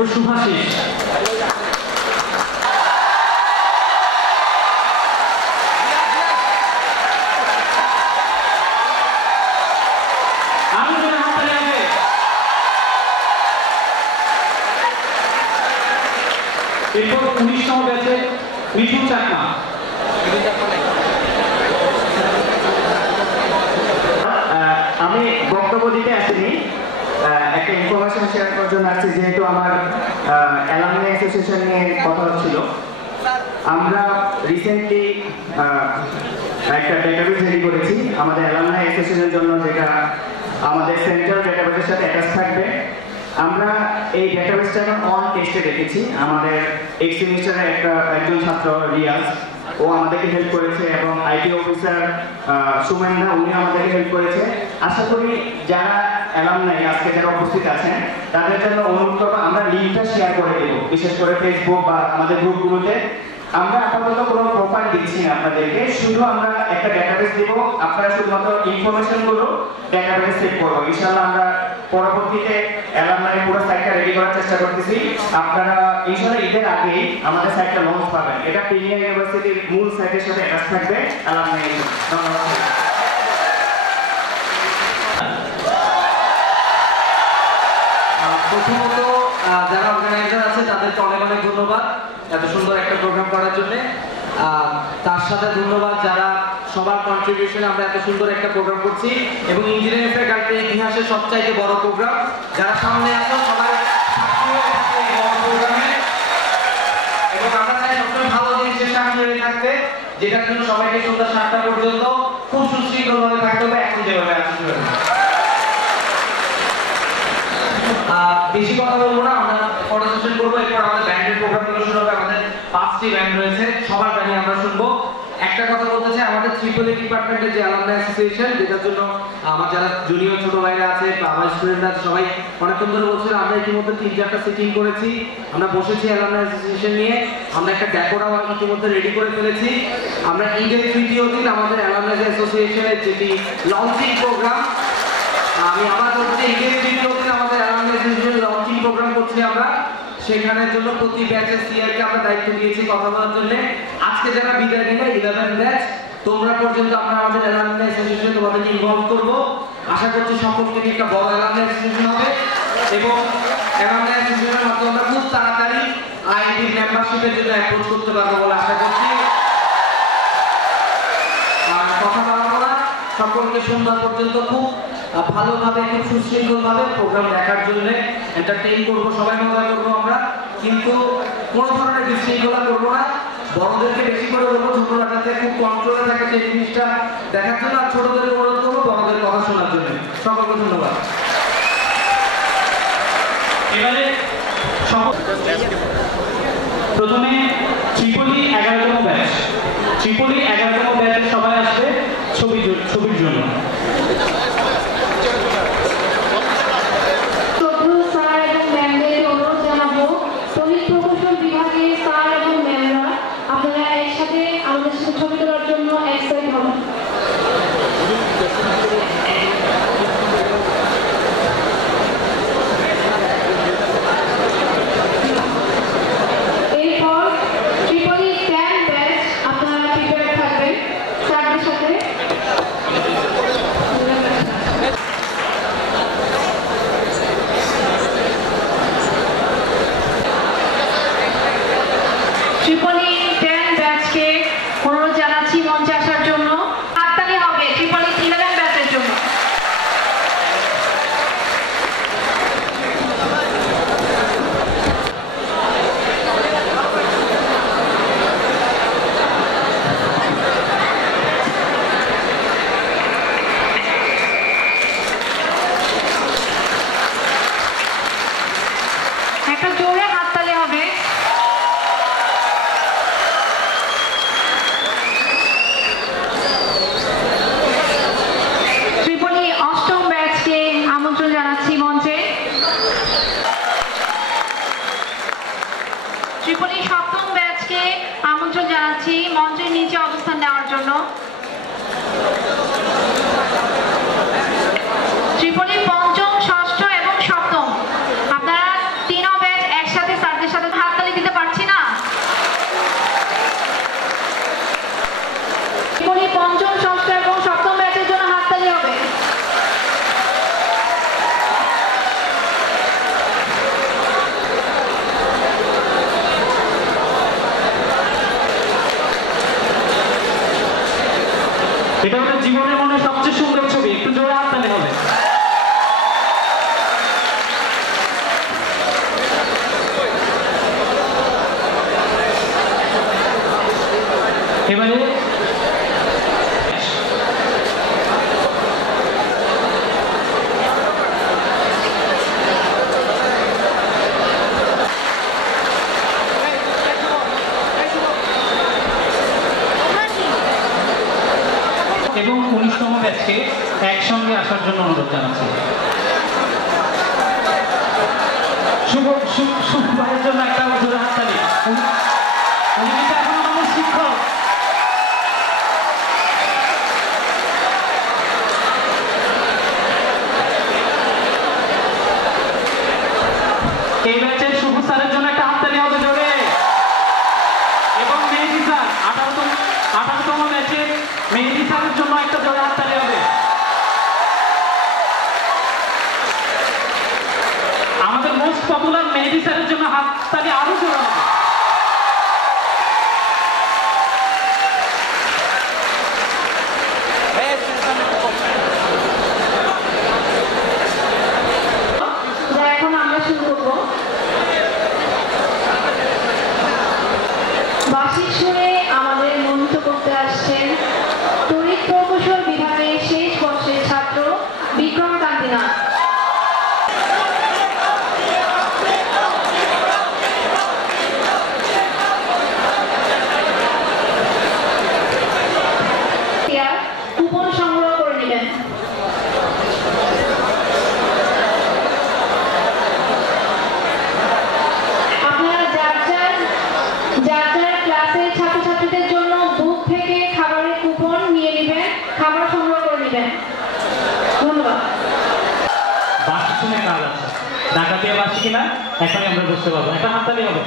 ও শুভাশিস। এরপর 19তম ব্যাচে মিঠুন চাকমা। আমি বক্তব্য দিতে আসিনি, একটা ইনফরমেশন শেয়ার করার জন্য আসছি। যেহেতু আমার অ্যালামনাই অ্যাসোসিয়েশন নিয়ে কথা হচ্ছিল, আমরা রিসেন্টলি একটা ডেটাবেস রেডি করেছি আমাদের অ্যালামনাই অ্যাসোসিয়েশনের জন্য, যেটা আমাদের সেন্ট্রাল ডেটাবেসের সাথে অ্যাটাচ থাকবে। আমরা এই ডেটাবেসটা এখন অন টেস্টে রেখেছি। আমাদের এক্স সেমিস্টারের একজন ছাত্র রিয়াজ, ও আমাদেরকে হেল্প করেছে, এবং আইটি অফিসার সুমেন্দা, উনি আমাদেরকে হেল্প করেছে। আশা করি যারা অ্যালামনাই আজকে যারা উপস্থিত আছেন তাদের জন্য অনুরোধ করবো, আমরা লিঙ্কটা শেয়ার করে দেবো, বিশেষ করে ফেসবুক বা আমাদের গ্রুপগুলোতে। আমরা আপাতত কোনো প্রোফাইল দিচ্ছি না আপনাদেরকে, শুধু আমরা একটা ডেটাবেস দেবো, আপনারা শুধুমাত্র ইনফরমেশনগুলো ডেটাবেসে সেভ করবো। ইনশাআল্লাহ আমরা পরবর্তীতে অ্যালামনাই পুরো সাইটটা রেডি করার চেষ্টা করতেছি। আপনারা ইনশাআল্লাহ ঈদের আগেই আমাদের সাইটটা লঞ্চ পাবেন। এটা প্রিমিয়ার ইউনিভার্সিটির মূল সাইটের সাথে অ্যাটাচ থাকবে অ্যালামনাই। ধন্যবাদ। প্রথমত যারা অর্গানাইজার আছে তাদেরকে অনেক অনেক ধন্যবাদ এত সুন্দর একটা প্রোগ্রাম করার জন্য। তার সাথে ধন্যবাদ যারা সবার কন্ট্রিবিউশনে আমরা এত সুন্দর একটা প্রোগ্রাম করছি, এবং ইঞ্জিনিয়ারিং ফ্যাকাল্টির ইতিহাসের সবচাইতে বড় প্রোগ্রাম। যারা সামনে আছো সবাই এই বড় প্রোগ্রামে, এবং আমরা চাই সবসময় ভালো জিনিসের সামনে থাকতে, যেটার জন্য সবাইকে সন্ধ্যা 7টা পর্যন্ত খুব সুশৃঙ্খলভাবে থাকতে হবে, এখন যেভাবে আছে। বেশি কথা বলবো না, আমরা ফটো সেশন করবো, এরপর আমাদের ব্যান্ডের প্রোগ্রামগুলো শুরু হবে। আমাদের 5টি ব্যান্ড রয়েছে, সবার গানই আমরা শুনবো। একটা কথা বলতে চাই, আমাদের ট্রিপল ডিপার্টমেন্টের যে অ্যালামনাই অ্যাসোসিয়েশন, যেটার জন্য আমার যারা জুনিয়র ছোট ভাইরা আছে বা আমার স্টুডেন্টরা আছে, সবাই অনেকক্ষণ ধরে বলছিল। আমরা ইতিমধ্যে 3-4টা সিটিং করেছি, আমরা বসেছি অ্যালামনাই অ্যাসোসিয়েশন নিয়ে, আমরা একটা ডেকোরাও ইতিমধ্যে রেডি করে ফেলেছি। আমরা ঈদের 3য় দিন আমাদের অ্যালামনাই অ্যাসোসিয়েশনের যেটি লঞ্চিং প্রোগ্রাম, আমি আবার বলছি ঈদের 3য় দিন আমাদের অ্যালামনাই অ্যাসোসিয়েশন লঞ্চিং প্রোগ্রাম করছি আমরা। সেখানের জন্য প্রতি ব্যাচের সিআরকে আমরা দায়িত্ব দিয়েছি কথা বলার জন্য। আজকে যারা বিদায় নিলে 11 ব্যাচ, তোমরা পর্যন্ত আমরা আমাদের অ্যালামনাই অ্যাসোসিয়েশনে তোমাদেরকে ইনভলভ করব। আশা করছি সকলকে একটা বড় অ্যালামনাই অ্যাসোসিয়েশন হবে, এবং অ্যালামনাই অ্যাসোসিয়েশনের মাধ্যমে আমরা খুব তাড়াতাড়ি আইডি মেম্বারশিপের জন্য অ্যাপ্রোচ করতে পারবো বলে আশা করছি। আর কথা বাড়াবো না, সকলকে সন্ধ্যা পর্যন্ত খুব ভালোভাবে, খুব সুশৃঙ্খলভাবে প্রোগ্রাম দেখার জন্য এন্টারটেইন করবো, সবাই মজা করবো আমরা, কিন্তু কোনো ধরনের বিশৃঙ্খলা করবো না। বড়দেরকে বেশি করে বলবো ছোটরা যাতে খুব কন্ট্রোলে থাকে সেই জিনিসটা দেখার জন্য, আর ছোটদের অনুরোধ করবো বড়দের কথা শোনার জন্য। সকলকে ধন্যবাদ। এবারে প্রথমে ট্রিপলি 11তম ব্যাচ, ট্রিপলি 11তম ব্যাচের সবাই আসবে ছবির জন্য। ছবি তোলার জন্য একসাথে হবে। এরপর ট্রিপলি 10 ব্যাচ আপনারা প্রিপেয়ার থাকবেন স্যারদের সাথে। একসঙ্গে আসার জন্য অনুরোধ জানাচ্ছি। শুভ ভাইয়ের জন্য একটা জোরে হাততালি। উনি কিন্তু এখন আমাদের শিক্ষক। এই ব্যাচের শুভ স্যারের জন্য একটা হাততালি হবে জোরে। এবং মেহেদী স্যার 18তম ব্যাচে মেহেদী স্যারের জন্য একটা জোরে হাততালি হবে। আমাদের মোস্ট পপুলার মেহেদী স্যারের জন্য হাততালি আরো জোরে হবে। এখন আমরা শুরু করব বার্ষিক সুরে আমাদের মনোনীত করতে আসছেন তড়িৎ প্রকৌশল বিভাগের শেষ বর্ষের ছাত্র বিক্রম কান্তি নাথ। কুপন সংগ্রহ করে নেবেন। আপনারা যার যার ক্লাসের ছাত্রছাত্রীদের জন্য বুথ থেকে খাবারের কুপন নিয়ে নেবেন, খাবার সংগ্রহ করে নেবেন। ধন্যবাদ। বার্ষিক শুনে কাজ আছে, ডাকাতিয়া বার্ষিক কিনা এখনই আমরা বুঝতে পারবো। একটা হাততালি হবে।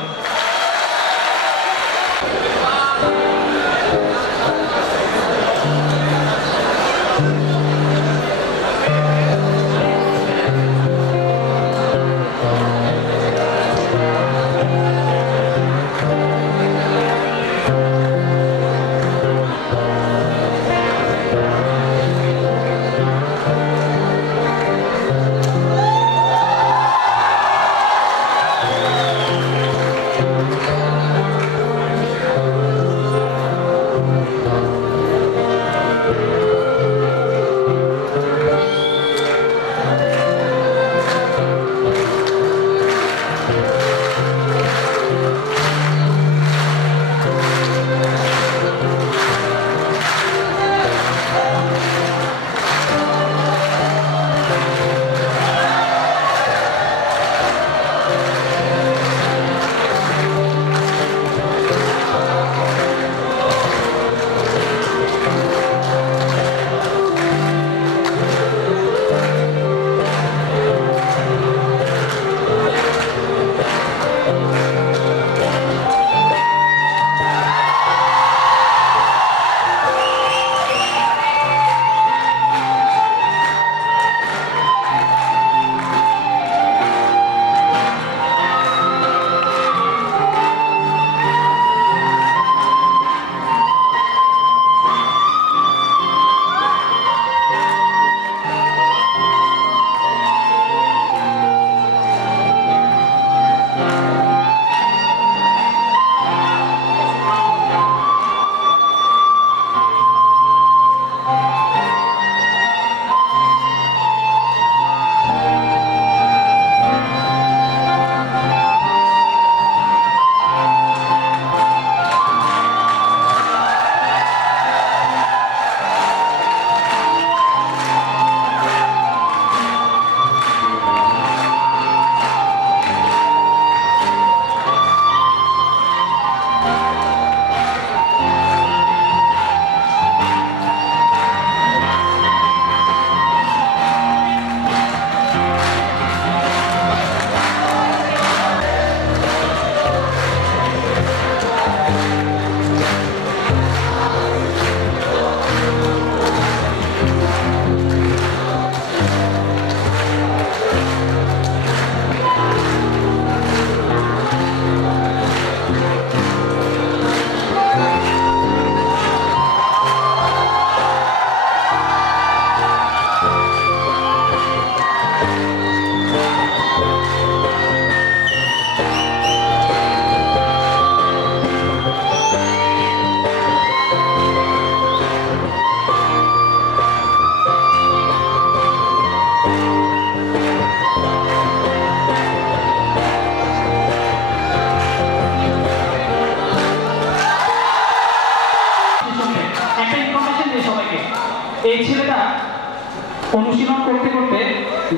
অনুশীলন করতে করতে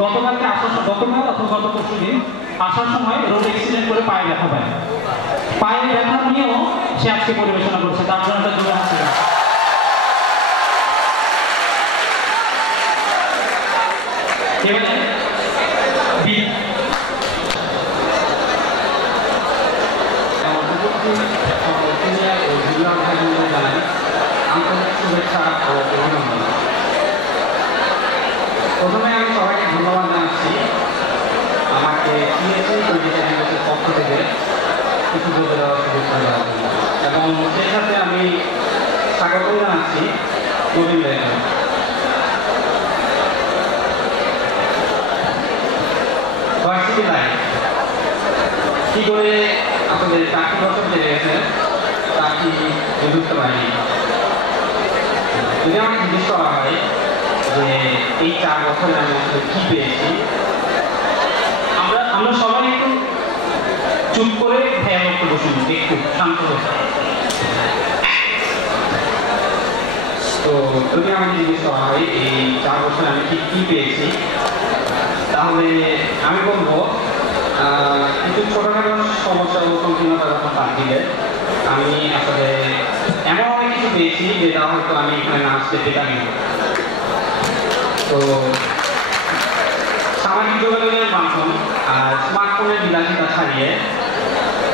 গতকাল অথবা গত পরশু দিন আসার সময় রোড অ্যাক্সিডেন্ট করে পায়ে ব্যথা পায়। পায়ে ব্যথা নিয়েও সে আজকে পরিবেশনা করছে, তার জন্য একটা জোরে হাসি। এবারে প্রথমে আমি সবাইকে ধন্যবাদ জানাচ্ছি আমাকে পক্ষ থেকে কিছু বলতে দেওয়ার সুযোগ করে দেওয়ার জন্য, এবং সেই সাথে আমি স্বাগত জানাচ্ছি নবীন ভাইকে। ভার্সিটি লাইফ কি করে আপনাদের 4 বছর লেগে গেছে তা কি বুঝতে পারিনি। যদি আমাকে জিজ্ঞেস করা হয় যে এই 4 বছরে আমি আসলে কি পেয়েছি, আমরা সবাই একটু চুপ করে ভাইয়া বক্তব্য শুনি, একটু শান্ত বসে। তো যদি আমাকে জিজ্ঞেস করা হয় এই 4 বছরে আমি ঠিক কি পেয়েছি, তাহলে আমি বলবো কিছু ছোটখাটো সমস্যা ও সংকীর্ণতা যখন বাদ দিলে আমি আসলে এমন অনেক কিছু পেয়েছি যেটা হয়তো আমি এখানে না আসতে পেতামই না। তো সামাজিক যোগাযোগের মাধ্যম আর স্মার্টফোনের বিলাসিতা ছাড়িয়ে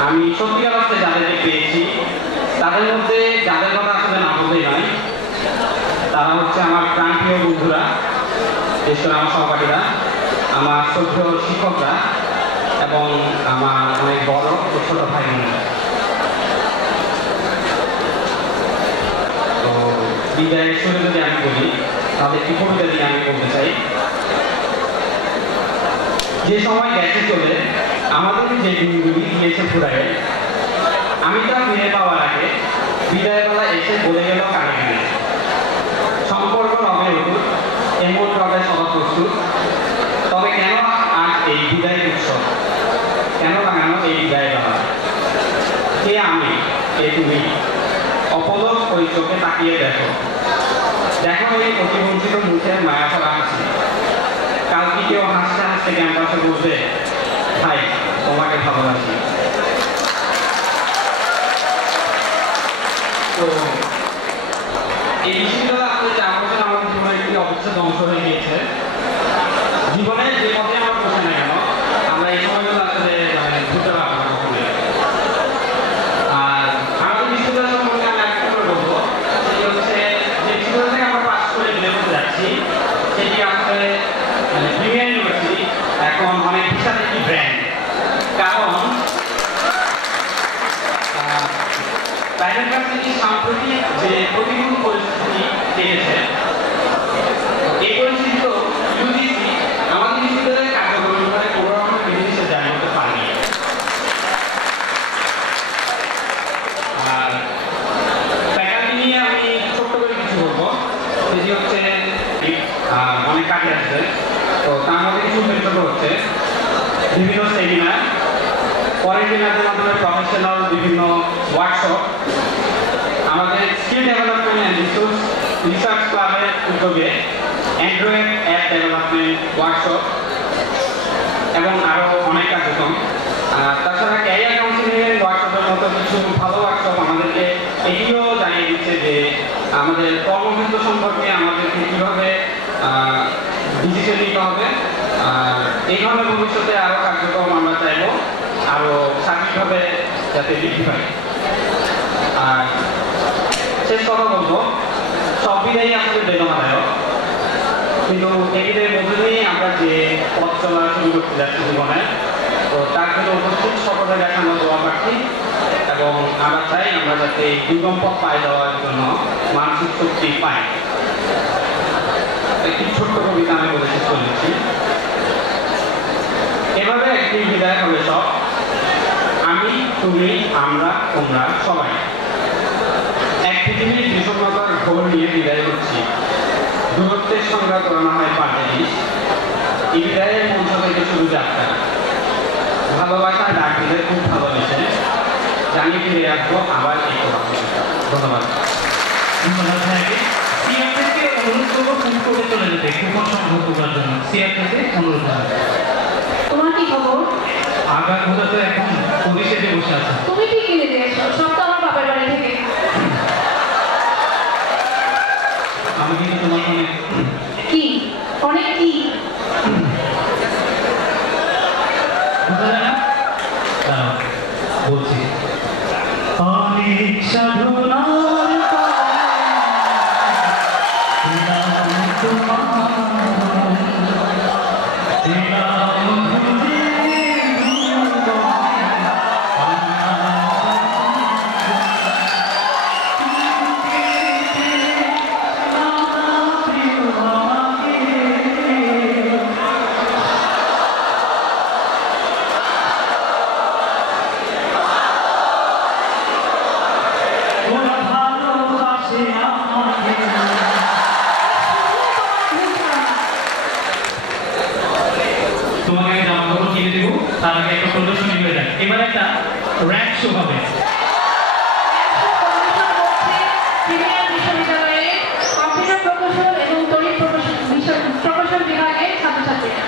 আমি সত্যিকার অর্থে যাদেরকে পেয়েছি তাদের মধ্যে যাদের কথা আসলে না বলতেই নয়, তারা হচ্ছে আমার প্রাণপ্রিয় বন্ধুরা, বিশেষ করে আমার সহপাঠীরা, আমার শ্রদ্ধেয় শিক্ষকরা এবং আমার অনেক বড় ও ছোট ভাই বোনেরা। তো বিদায়ের শুরু যদি আমি বলি তাহলে একটি কবিতা দিয়ে আমি বলতে চাই। যে সময় গেছে চলে আমাদের যে দিনগুলি গিয়েছে ফুরায়ে, আমি তা ফিরে পাওয়ার আগে বিদায়বেলা এসে বলে গেল কানে কানে, সম্পর্ক রবে অটুট এমন রবে সভা প্রস্তুত, তবে কেন আজ এই বিদায় উৎসব, কেন লাগানো এই বিদায়বেলা? কে আমি, কে তুমি, অপলক ওই চোখে তাকিয়ে দেখো, দেখো এই প্রতিবঞ্চিত মুখের মায়া ফেলা হাসি। কাল কি কেউ হাসতে হাসতে ক্যাম্পাসে বলবে ভাই তোমাকে ভালোবাসি। তো এই বিষয়গুলো আসলে 4 বছর আমার জীবনে একটি অবিচ্ছেদ্য অংশ হয়ে গিয়েছে। জীবনে যে পথে আমরা বসে না কেন আমরা এই সময়গুলো আসলে ভুলতে পারবো না কখনোই। আর আমাদের বিশ্ববিদ্যালয় সম্পর্কে আমি একটা করে বলবো, সেটি হচ্ছে যে বিশ্ববিদ্যালয় থেকে আমরা পাস করে বের হতে যাচ্ছি সেটি আসলে প্রিমিয়ার ইউনিভার্সিটি এখন অনেক বিশাল একটি ব্র্যান্ড। কারণ প্রাইভেট ভার্সিটি সাম্প্রতিক যে প্রতিকূল পরিস্থিতি দেখেছে, এই পরিস্থিতি তো ইউজিসি আমাদের বিশ্ববিদ্যালয়ের কার্যক্রম করে কোনো রকমের বিধিনিষেধ জারি করতে পারেনি। আর ফ্যাকাল্টি নিয়ে আমি ছোট্ট করে কিছু বলবো, সেটি হচ্ছে অনেক কাজে আসবে। তো তার মধ্যে কিছু উল্লেখযোগ্য হচ্ছে বিভিন্ন সেমিনার, পরের দিনের মাধ্যমে প্রফেশনাল বিভিন্ন ওয়ার্কশপ, আমাদের স্কিল ডেভেলপমেন্ট অ্যান্ড রিসার্চ ক্লাবের উদ্যোগে অ্যান্ড্রয়েড অ্যাপ ডেভেলপমেন্ট ওয়ার্কশপ এবং আরও অনেক কার্যক্রম। তাছাড়া ক্যারিয়ার কাউন্সিলিং ওয়ার্কশপের মতো কিছু ভালো ওয়ার্কশপ আমাদেরকে এটিও জানিয়ে দিচ্ছে যে আমাদের কর্মক্ষেত্র সম্পর্কে আমাদেরকে কীভাবে ডিসিশন নিতে হবে। আর এইভাবে ভবিষ্যতে আরও কার্যক্রম আমরা চাইব আরও সার্বিকভাবে যাতে বৃদ্ধি পায়। আর শেষ কথা বলবো, সব বিদায়ী আসলে বেদনাদায়ক, কিন্তু এগুলোর মধ্যে দিয়েই আমরা যে পথ চলা শুরু করতে যাচ্ছি জীবনে, তো তার জন্য উপস্থিত সকলের কাছে আমরা দোয়া প্রার্থী এবং আমরা চাই আমরা যাতে দুর্গম পথ পায়ে যাওয়ার জন্য মানসিক শক্তি পাই। একটি ছোট্ট কবিতা আমি বলে শেষ করে দিচ্ছি। এভাবে একটি বিদায় হবে সব, আমি, তুমি, আমরা, তোমরা সবাই এক পৃথিবীর বিষণ্ণতার ঘোর নিয়ে বিদায় হচ্ছি। দূরত্বের সংজ্ঞা করানো হয় 5 এই বিদায়ের মঞ্চ থেকে শুরু যাত্রা। ভালোবাসার ডাক দিলে খুব ভালোবেসে জানি ফিরে আসবো আবার একটু। ধন্যবাদ। ধন্যবাদ। অনুরোধ করবো ফুড কোর্টে চলে যেতে কুপন সংগ্রহ করার জন্য সিআর থেকে অনুরোধ জানাবো। তোমার কি খবর? আগার ঘোড়া তো এখন পরিষেবে বসে আছে। তুমি কি কিনে দিয়েছো? সব তো আমার বাবার বাড়ি থেকে। আমি কিন্তু তোমাকে অনেক কি অনেক কি বোঝা যায় না? দাঁড়াও, বলছি অনেক সাধনার তোমাকে জামা কাপড় কিনে দেবো, তার আগে একটা প্রদর্শনী হয়ে যায়। এবার একটা র্যাপ শো হবে। প্রিমিয়ার বিশ্ববিদ্যালয়ে কম্পিউটার প্রকৌশল এবং তড়িৎ প্রকৌশল বিভাগের ছাত্রছাত্রীরা।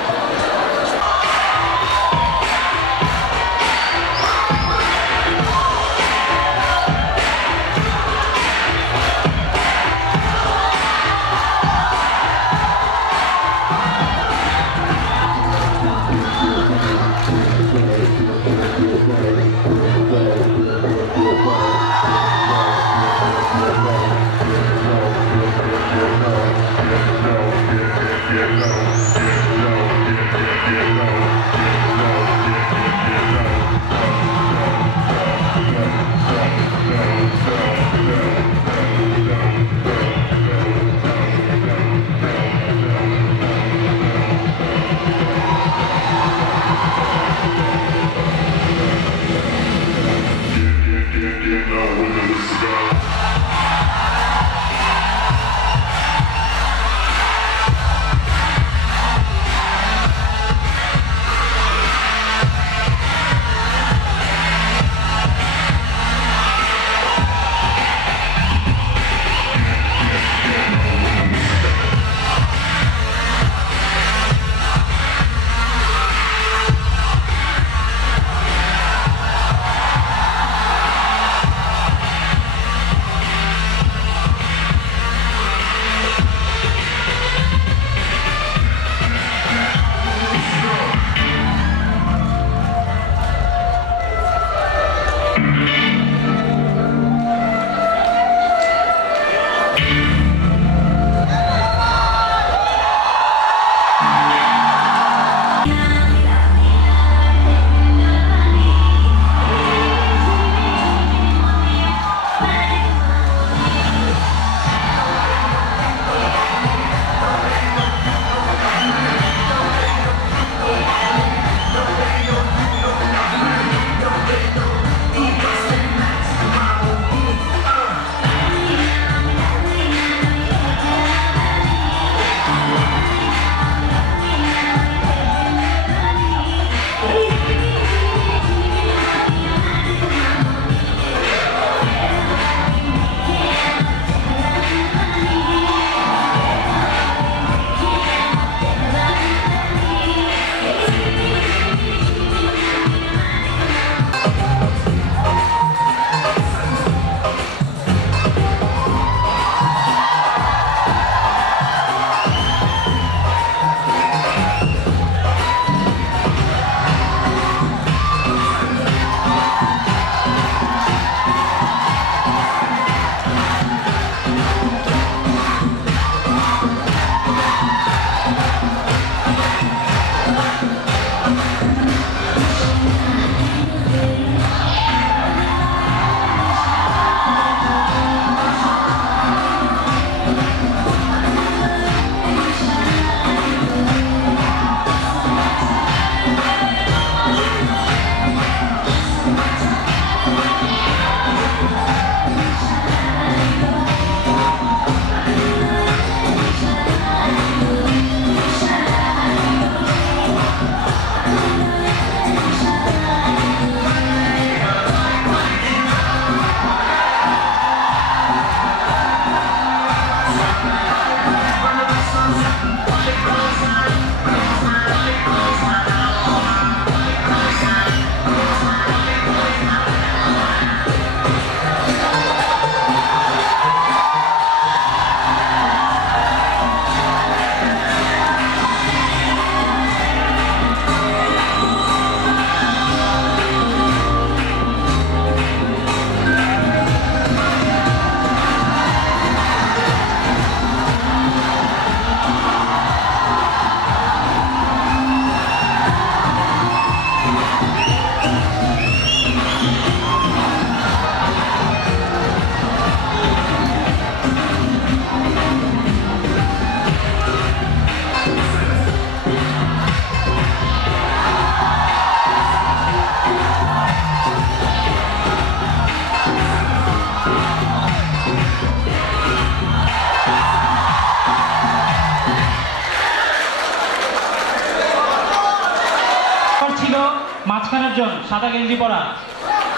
আরেকজন সাদা গেঞ্জি পরা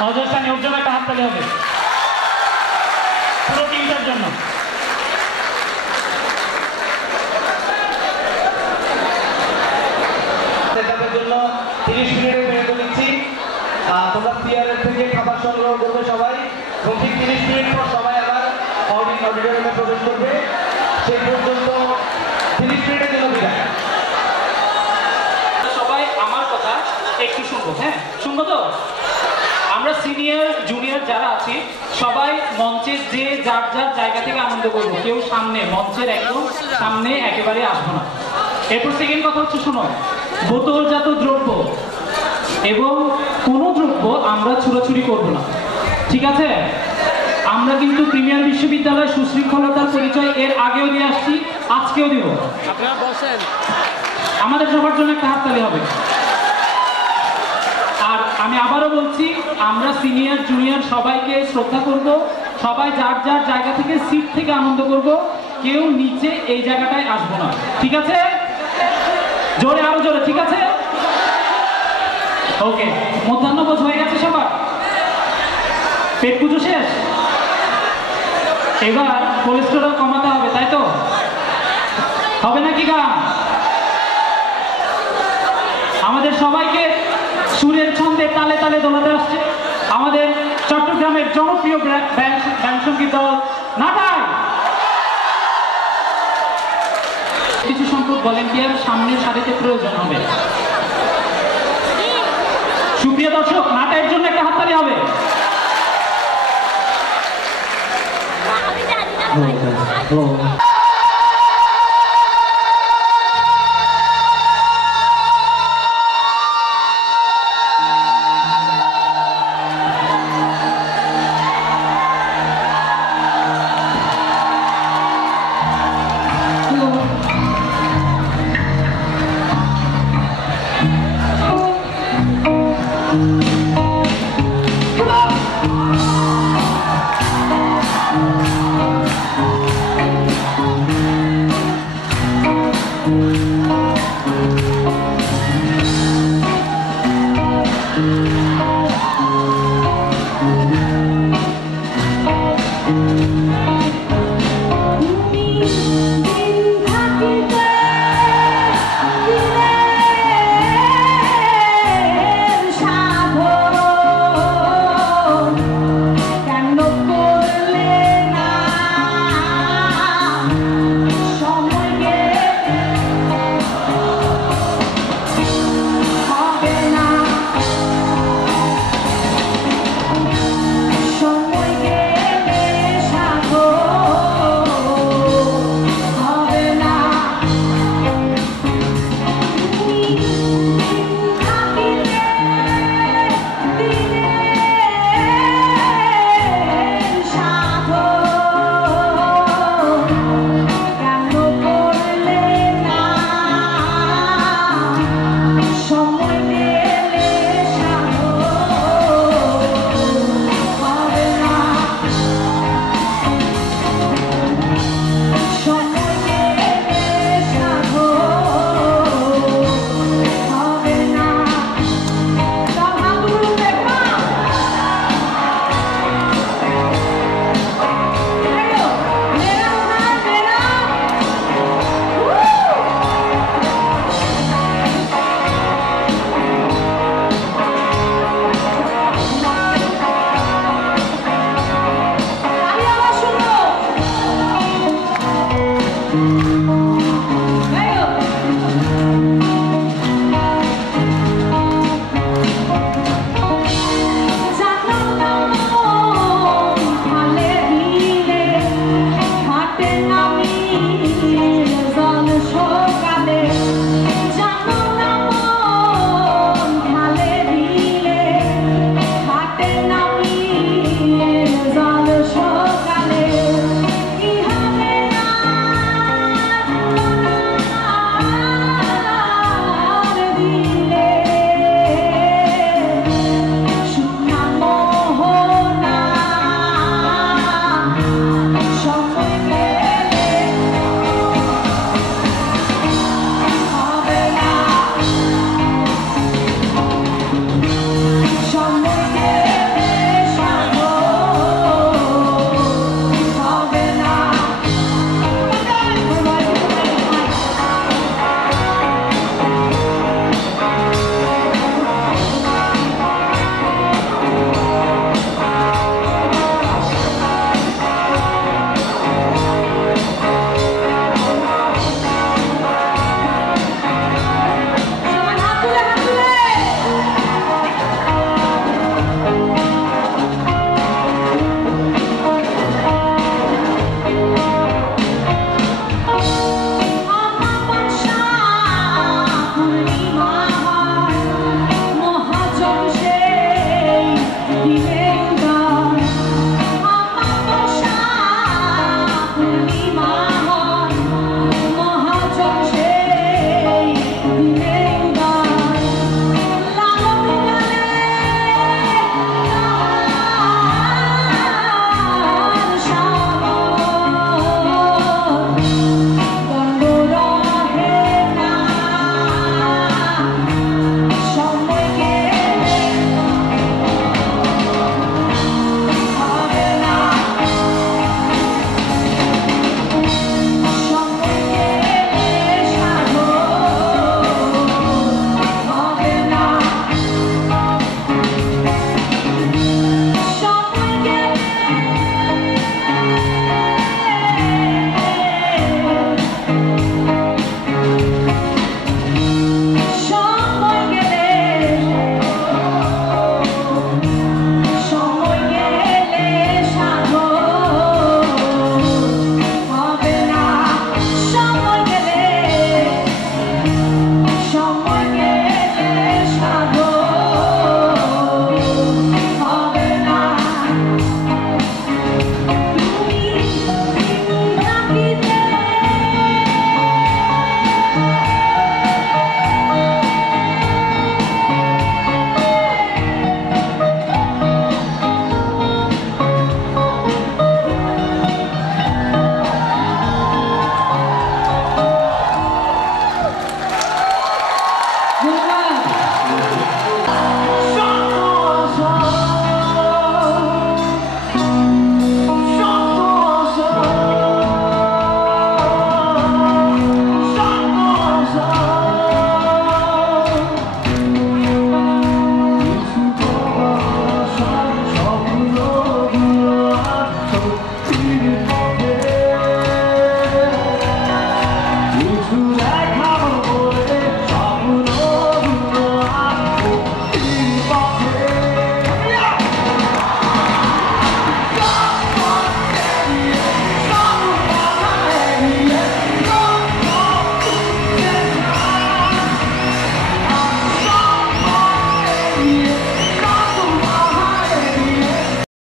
অজয় সানি, ওর জন্য একটা হাততালি হবে পুরো টিমটার জন্য। সেটআপের জন্য 30 মিনিটের বিরতি দিচ্ছি। তোমরা পিয়ারের থেকে খাবার সংগ্রহ করবে সবাই, এবং ঠিক 30 মিনিট পর সবাই আবার অডিটোরিয়ামে প্রবেশ করবে। সেই পর্যন্ত 30 মিনিটের জন্য বিদায়। সবাই আমার কথা একটু শুনবো, হ্যাঁ শুনবো তো? আমরা সিনিয়র জুনিয়র যারা আছি সবাই মঞ্চের যে যার যার জায়গা থেকে আনন্দ করবো, কেউ সামনে মঞ্চের একদম সামনে একেবারে আসবো না। এরপর সেকেন্ড কথা হচ্ছে, শোনো, বোতলজাত দ্রব্য এবং কোনো দ্রব্য আমরা ছুড়াছুড়ি করবো না, ঠিক আছে? আমরা কিন্তু প্রিমিয়ার বিশ্ববিদ্যালয় সুশৃঙ্খলতার পরিচয় এর আগেও দিয়ে আসছি, আজকেও দিব। আপনারা বসেন। আমাদের সবার জন্য একটা হাততালি হবে। আর আমি আবারও বলছি, আমরা সিনিয়র জুনিয়র সবাইকে শ্রদ্ধা করব, সবাই যার যার জায়গা থেকে সিট থেকে আনন্দ করব, কেউ নিচে এই জায়গাটায় আসবো না, ঠিক আছে? জোরে, আরো জোরে, ঠিক আছে? ওকে, মধ্যাহ্নভোজ হয়ে গেছে সবার? পেট পুজো শেষ? এবার কোলেস্টেরল কমাতে হবে, তাই তো? হবে নাকি গান? আমাদের সবাইকে সুরের ছন্দে তালে তালে দোলাতে আসছে আমাদের চট্টগ্রামের জনপ্রিয় ব্যান্ড সঙ্গীত দল নাটাই। কিছু সংখ্যক ভলেন্টিয়ার সামনের সারিতে প্রয়োজন হবে। সুপ্রিয় দর্শক, নাটাইয়ের জন্য একটা হাততালি হবে। Thank